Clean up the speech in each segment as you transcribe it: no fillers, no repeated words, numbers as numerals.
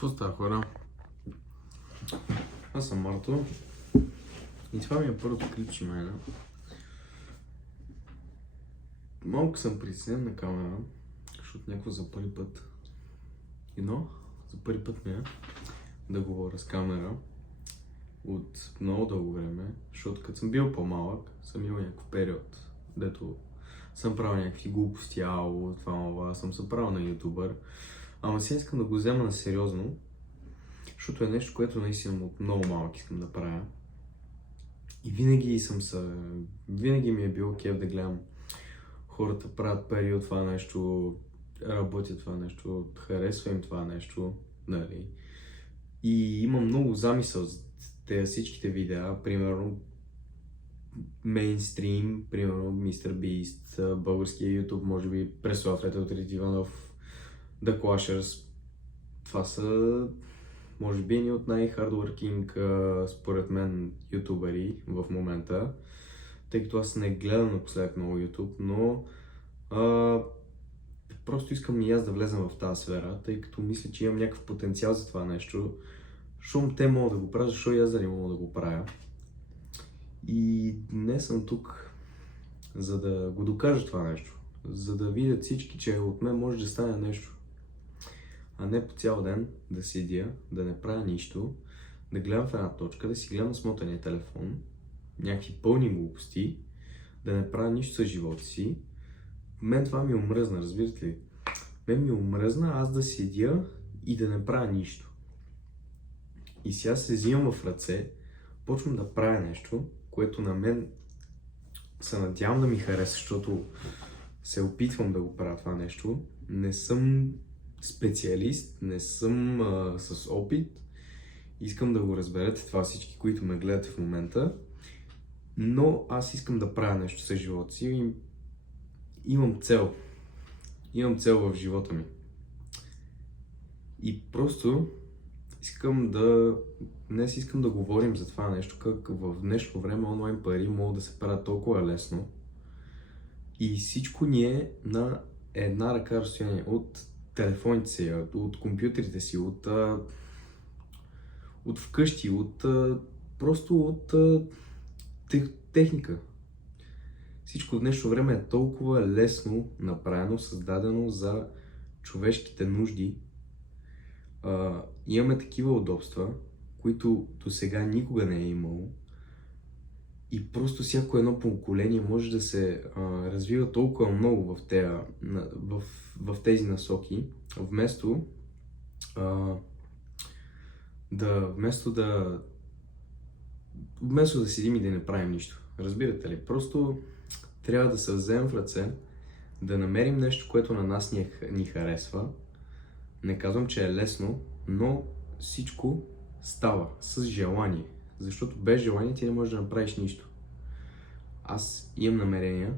Какво става, хора? Аз съм Марто и това ми е първото клипче мене. Малко съм притеснен на камера, защото някакво за първи път. За първи път ми е да говоря с камера от много дълго време, защото като съм бил по-малък, съм имал някакъв период, дето съм правил някакви глупости, това, съм се правил на ютубър. Ама сега искам да го взема на сериозно, защото е нещо, което наистина от много малък искам да правя. И винаги ми е било кеф да гледам хората правят пари от това нещо, работят това нещо, харесва им това нещо, нали. И имам много замисъл за тези всичките видеа, примерно мейнстрим, примерно MrBeast, българския YouTube, може би Преслав Ретел Иванов, The Clashers. Това са, може би, едни от най-хардворкинг, според мен, ютубери в момента, тъй като аз не гледам напоследък много YouTube, но просто искам и аз да влезам в тази сфера, тъй като мисля, че имам някакъв потенциал за това нещо. Щом те могат да го правят, защо и аз да не мога да го правя. И днес съм тук, за да го докажа това нещо, за да видят всички, че от мен може да стане нещо. А не по цял ден да седя, да не правя нищо, да гледам в една точка, да си гледам смотания телефон, някакви пълни глупости, да не правя нищо с живота си. Мен това ми омръзна, разбирате ли? Мен ми омръзна аз да седя и да не правя нищо. И сега се взимам в ръце, почвам да правя нещо, което на мен се надявам да ми хареса, защото се опитвам да го правя това нещо. Не съм специалист, не съм с опит. Искам да го разберете това всички, които ме гледате в момента. Но аз искам да правя нещо с живота си и имам цел. Имам цел в живота ми. И просто днес искам да говорим за това нещо, как в днешно време онлайн пари могат да се правят толкова лесно. И всичко ни е на една ръка разстояние от телефоните си, от компютрите си, от вкъщи, просто от техника. Всичко в днешно време е толкова лесно направено, създадено за човешките нужди. Имаме такива удобства, които до сега никога не е имало. И просто всяко едно поколение може да се развива толкова много в тези насоки, вместо да седим и да не правим нищо. Разбирате ли? Просто трябва да се вземем в ръце, да намерим нещо, което на нас ни харесва. Не казвам, че е лесно, но всичко става с желание. Защото без желание ти не можеш да направиш нищо. Аз имам намерение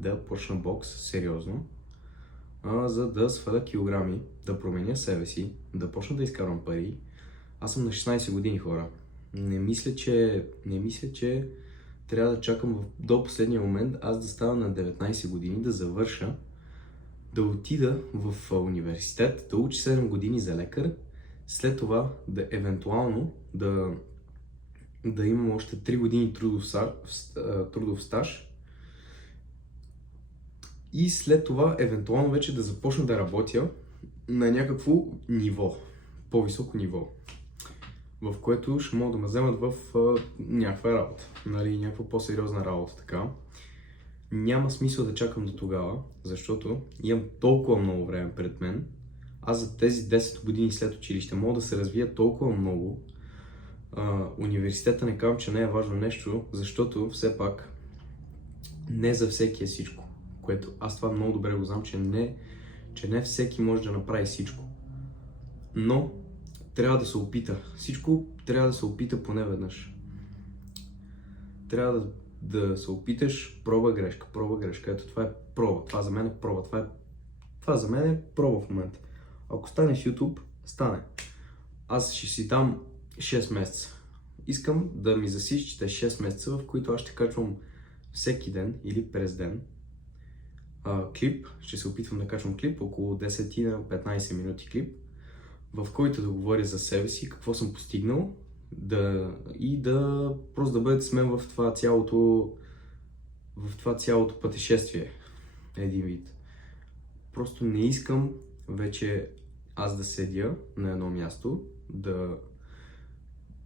да почна бокс сериозно, за да сваля килограми, да променя себе си, да почна да изкарвам пари. Аз съм на 16 години, хора. Не мисля, че трябва да чакам до последния момент аз да става на 19 години, да завърша, да отида в университет, да уча 7 години за лекар, след това евентуално да имам още 3 години трудов стаж и след това евентуално вече да започна да работя на някакво ниво, по-високо ниво, в което ще могат да ме вземат в някаква работа, нали, някаква по-сериозна работа, така. Няма смисъл да чакам до тогава, защото имам толкова много време пред мен. Аз за тези 10 години след училище мога да се развия толкова много. Университета не казвам, че не е важно нещо, защото все пак не за всеки е всичко. Което аз това много добре го знам, че не всеки може да направи всичко. Но трябва да се опита. Всичко трябва да се опита поне веднъж. Трябва да се опиташ, проба грешка. Ето това е проба. Това за мен е проба. Това за мен е проба в момента. Ако стане в YouTube, стане. Аз ще си дам 6 месеца. Искам да ми засичате 6 месеца, в които аз ще качвам всеки ден или през ден клип. Ще се опитвам да качвам клип, около 10-15 минути клип, в който да говоря за себе си, какво съм постигнал и да просто да бъдете с мен в това цялото пътешествие, един вид. Просто не искам вече аз да седя на едно място,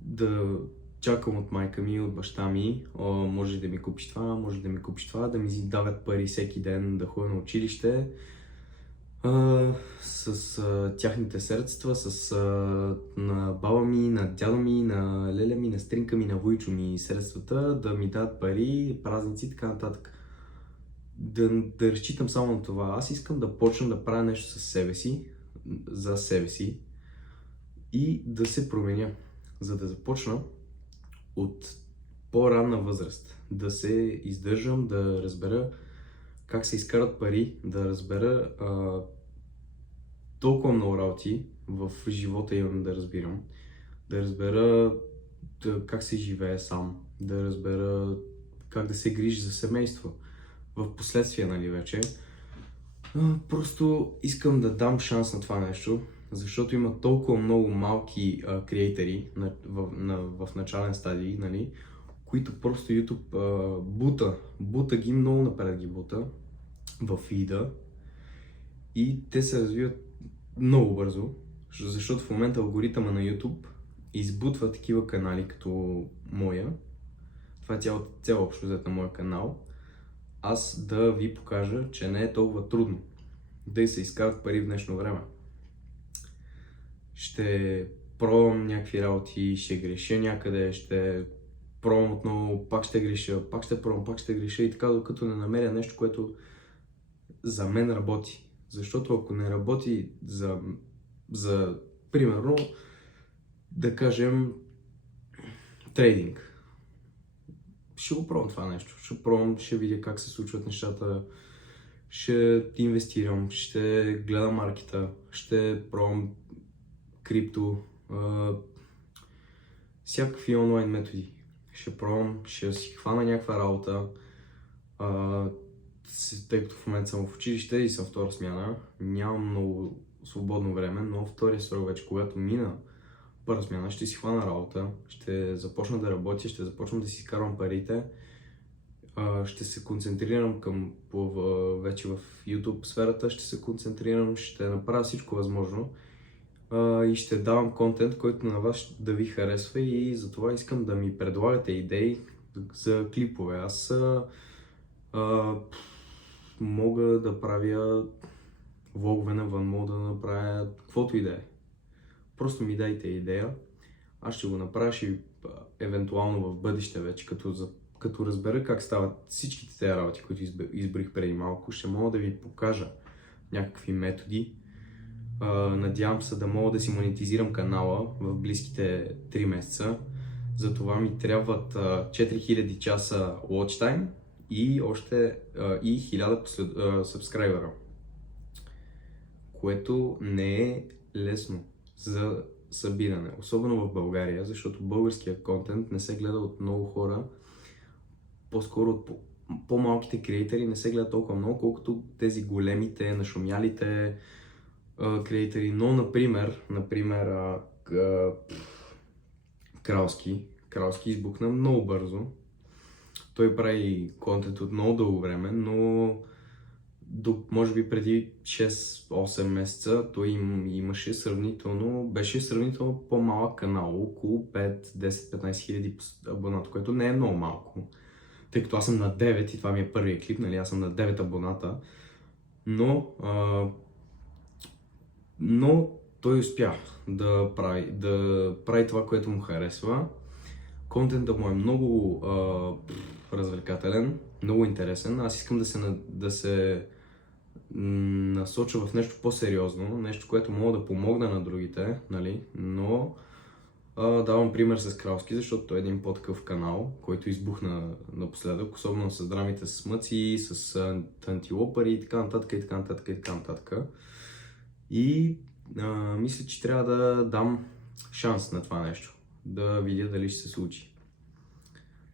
да чакам от майка ми, от баща ми, може да ми купиш това, може да ми купиш това, да ми дават пари всеки ден, да ходя на училище, с тяхните средства, на баба ми, на дядо ми, на леля ми, на стринка ми, на вуйчо ми средствата, да ми дадат пари, празници и така нататък. Да разчитам само на това. Аз искам да почна да правя нещо със себе си, за себе си и да се променя, за да започна от по-ранна възраст, да се издържам, да разбера как се изкарат пари, да разбера толкова много работи в живота имам да разбирам, да разбера как се живее сам, да разбера как да се грижи за семейство. В последствие, нали вече. Просто искам да дам шанс на това нещо, защото има толкова много малки креатори в начален стадий, нали, които просто YouTube бута ги, много напред ги бута в фида и те се развиват много бързо, защото в момента алгоритъма на YouTube избутва такива канали като моя. Това е цяло общо взето на моя канал. Аз да ви покажа, че не е толкова трудно да се изкарат пари в днешно време. Ще пробвам някакви работи, ще греша някъде, ще пробвам отново, пак ще греша, пак ще пробвам, пак ще греша и така, докато не намеря нещо, което за мен работи. Защото ако не работи за примерно, да кажем, трейдинг, ще го пробвам това нещо. Ще пробвам, ще видя как се случват нещата, ще инвестирам, ще гледам маркета, ще пробвам крипто, всякакви онлайн методи. Ще пробвам, ще си хвана някаква работа, тъй като в момента съм в училище и съм втора смяна, нямам много свободно време, но втория срок вече, когато мина първа смяна, ще си хвана работа, ще започна да работя, ще започна да си изкарвам парите, ще се концентрирам вече в YouTube сферата, ще се концентрирам, ще направя всичко възможно и ще давам контент, който на вас да ви харесва и затова искам да ми предлагате идеи за клипове. Аз мога да правя влогове навън, мога да направя каквото и да е. Просто ми дайте идея, аз ще го направя и евентуално в бъдеще вече, като разбера как стават всичките тези работи, които избрих преди малко, ще мога да ви покажа някакви методи. Надявам се да мога да си монетизирам канала в близките 3 месеца. Затова ми трябват 4000 часа watch time и още 1000 сабскрайбера, което не е лесно за събиране, особено в България, защото българският контент не се гледа от много хора, по-скоро от по-малките креатори не се гледа толкова много, колкото тези големите, нашумялите креатори. Но, например, Кралски избухна много бързо. Той прави контент от много дълго време, но може би преди 6-8 месеца той беше сравнително по-малък канал, около 5-10-15 хиляди абоната, което не е много малко. Тъй като аз съм на 9 и това ми е първият клип, нали, аз съм на 9 абоната, но той успя да прави това, което му харесва. Контентът му е много развлекателен, много интересен. Аз искам да се насоча в нещо по-сериозно, нещо, което мога да помогна на другите, нали? Но давам пример с Кралски, защото той е един по-такъв канал, който избухна напоследък, особено с драмите с мъци, с антилопари и така нататък, и така нататък, и така нататък. И мисля, че трябва да дам шанс на това нещо, да видя дали ще се случи.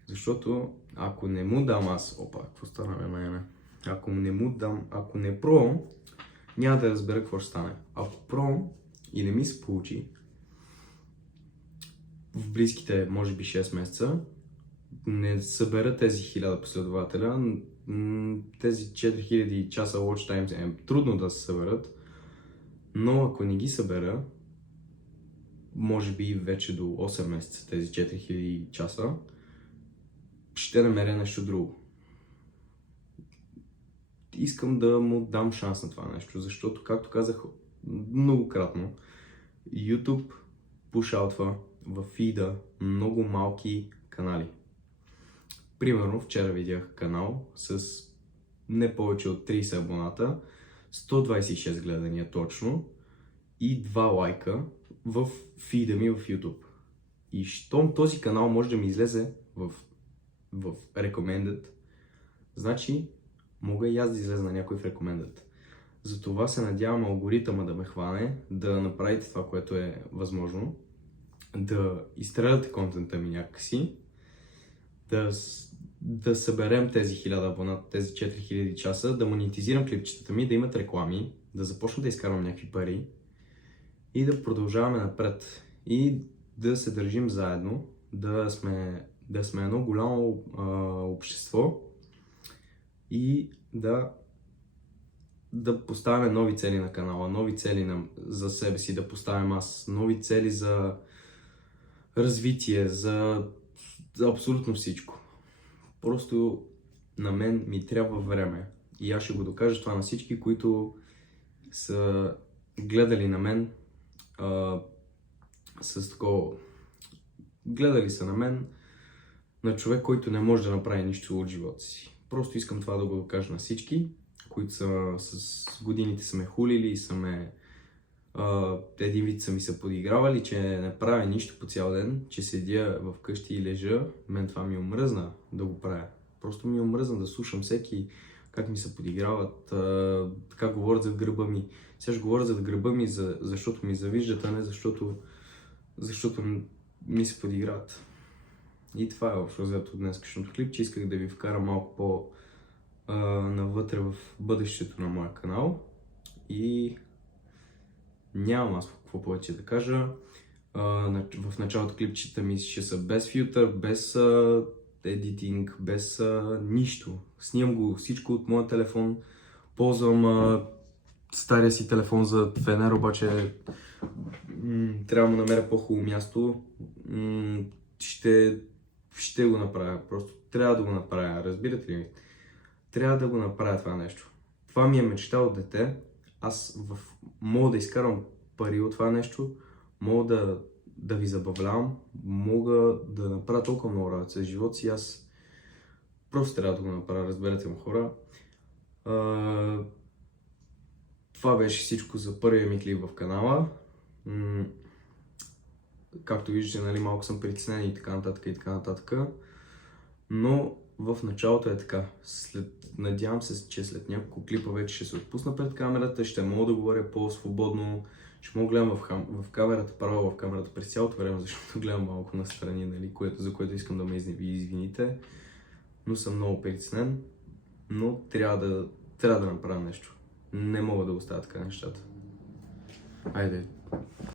Защото ако не му дам какво стана на мене? Ако не пробвам, няма да разбера какво ще стане. Ако пробвам, и не ми се получи в близките, може би 6 месеца, не събера тези 1000 последователя, тези 4000 часа watch time е трудно да се съберат, но ако не ги събера, може би вече до 8 месеца тези 4000 часа, ще намеря нещо друго. Искам да му дам шанс на това нещо, защото, както казах многократно, YouTube пушаутва в фида много малки канали. Примерно, вчера видях канал с не повече от 30 абоната, 126 гледания точно и 2 лайка в фида ми в YouTube. И щом този канал може да ми излезе в Recommended, значи мога и аз да излеза на някой в Recommended. Затова се надявам алгоритъма да ме хване, да направите това, което е възможно, да изстреляте контента ми някакси, да съберем тези 1000 абоната, тези 4000 часа, да монетизирам клипчетата ми, да имат реклами, да започна да изкарвам някакви пари и да продължаваме напред. И да се държим заедно, да сме едно голямо общество и да поставяме нови цели на канала, нови цели за себе си, да поставям аз, нови цели за развитие, за абсолютно всичко. Просто на мен ми трябва време и аз ще го докажа това на всички, които са гледали на мен с такова. Гледали са на мен, на човек, който не може да направи нищо от живота си. Просто искам това да го докажа на всички, които са с годините са ме хулили и са ме един вид са ми се подигравали, че не правя нищо по цял ден, че седя вкъщи и лежа. Мен това ми омръзна да го правя. Просто ми омръзна да слушам всеки как ми се подиграват, как говорят за гърба ми. Сега ще говоря за гърба ми, защото ми завиждат, а не защото ми се подиграват. И това е общо взето днескашното клипче. Исках да ви вкарам малко навътре в бъдещето на моя канал. И нямам аз какво повече да кажа. В началото клипчета ми ще са без филтър, без едитинг, без нищо. Снимам го всичко от моя телефон. Ползвам стария си телефон за фенер, обаче трябва да намеря по-хубаво място. Ще го направя. Просто трябва да го направя. Разбирате ли? Трябва да го направя това нещо. Това ми е мечта от дете. Аз мога да изкарвам пари от това нещо, мога да ви забавлявам, мога да направя толкова много работа за живота си. Аз просто трябва да го направя, разберете ме, хора. Това беше всичко за първия ми клип в канала. Както виждате, нали, малко съм притеснен и така нататък и така нататък. Но в началото е така. Надявам се, че след няколко клипа вече ще се отпусна пред камерата, ще мога да говоря по-свободно, ще мога да гледам в камерата, право в камерата през цялото време, защото гледам малко настрани, нали, за което искам да ме извините. Но съм много притеснен, но трябва да направя нещо. Не мога да оставя така нещата. Айде.